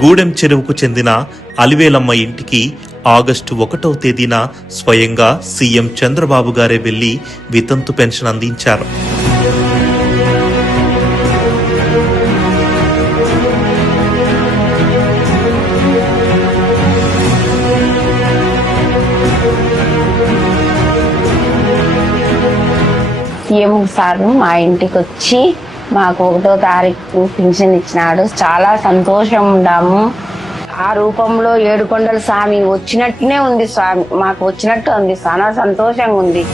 గూడెం చెరువుకు చెందిన అలివేలమ్మ ఇంటికి ఆగస్టు ఒకటవ తేదీన స్వయంగా సీఎం చంద్రబాబు గారే వెళ్ళి వితంతు పెన్షన్ అందించారు. సీఎం సార్ మా ఇంటికి వచ్చి మాకు ఒకటో తారీఖు పింఛన్ ఇచ్చినాడు. చాలా సంతోషం ఉండాము. ఆ రూపంలో ఏడుకొండల స్వామి వచ్చినట్టునే ఉంది స్వామి. మాకు వచ్చినట్టు ఉంది. చాలా సంతోషంగా ఉంది.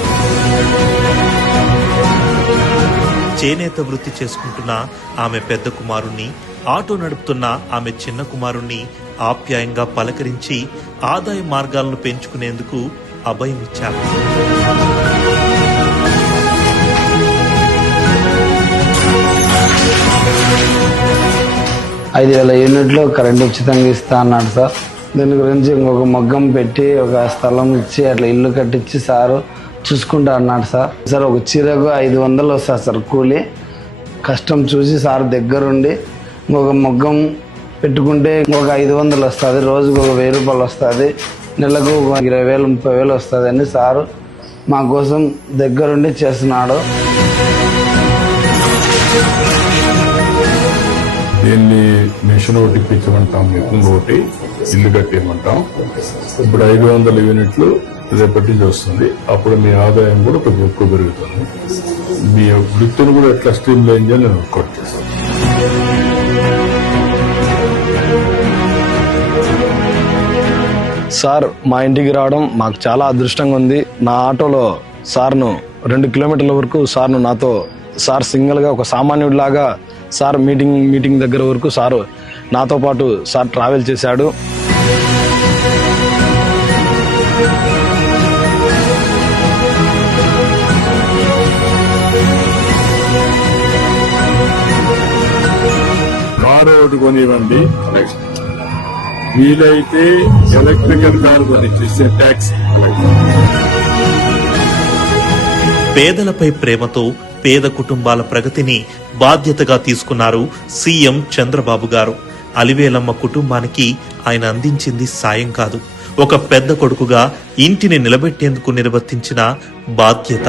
చేనేత వృత్తి చేసుకుంటున్న ఆమె పెద్ద కుమారుణ్ణి ఆటో నడుపుతున్న ఆమె చిన్న కుమారుణ్ణి ఆప్యాయంగా పలకరించి ఆదాయ మార్గాలను పెంచుకునేందుకు అభయం ఇచ్చారు ఐదు వేల యూనిట్లు కరెంట్ ఉచితంగా ఇస్తా అన్నాడు సార్. దీని గురించి ఇంకొక మగ్గం పెట్టి ఒక స్థలం ఇచ్చి అట్లా ఇల్లు కట్టించి సారు చూసుకుంటా అన్నాడు సార్. సార్ ఒక చీరకు ఐదు వందలు వస్తుంది సార్ కూలి. కష్టం చూసి సార్ దగ్గరుండి ఇంకొక మగ్గం పెట్టుకుంటే ఇంకొక ఐదు వందలు వస్తుంది రోజుకు ఒక వెయ్యి రూపాయలు వస్తుంది నెలకు ఒక ఇరవై వేలు ముప్పై వేలు వస్తుంది అని సారు మా కోసం దగ్గరుండి చేస్తున్నాడు. దీన్ని మిషన్ ఒకటి ఇప్పించమంటాం మిషన్ ఒకటి ఇల్లు కట్టేయమంటాం. ఇప్పుడు ఐదు వందల యూనిట్లు రేపటి నుంచి వస్తుంది. అప్పుడు మీ ఆదాయం కూడా కొంచెం ఎక్కువ పెరుగుతుంది. మీ వృత్తిని కూడా ఎట్లా స్ట్రీమ్ లైన్ చేయాలి నేను వర్కౌట్ చేస్తాను. సార్ మా ఇంటికి రావడం మాకు చాలా అదృష్టంగా ఉంది. నా ఆటోలో సార్ను రెండు కిలోమీటర్ల వరకు సార్ను నాతో సార్ సింగిల్గా ఒక సామాన్యుడిలాగా సార్ మీటింగ్ మీటింగ్ దగ్గర వరకు సారు నాతో పాటు సార్ ట్రావెల్ చేశాడు. కారు ఒకటి కొనివ్వండి. వీలైతే ఎలక్ట్రికల్ కారు కొనిచ్చేస్తే ట్యాక్స్ పేదలపై ప్రేమతో పేద కుటుంబాల ప్రగతిని బాధ్యతగా తీసుకున్నారు సీఎం చంద్రబాబు గారు. అలివేలమ్మ కుటుంబానికి ఆయన అందించింది సాయం కాదు. ఒక పెద్ద కొడుకుగా ఇంటిని నిలబెట్టేందుకు నిర్వర్తించిన బాధ్యత.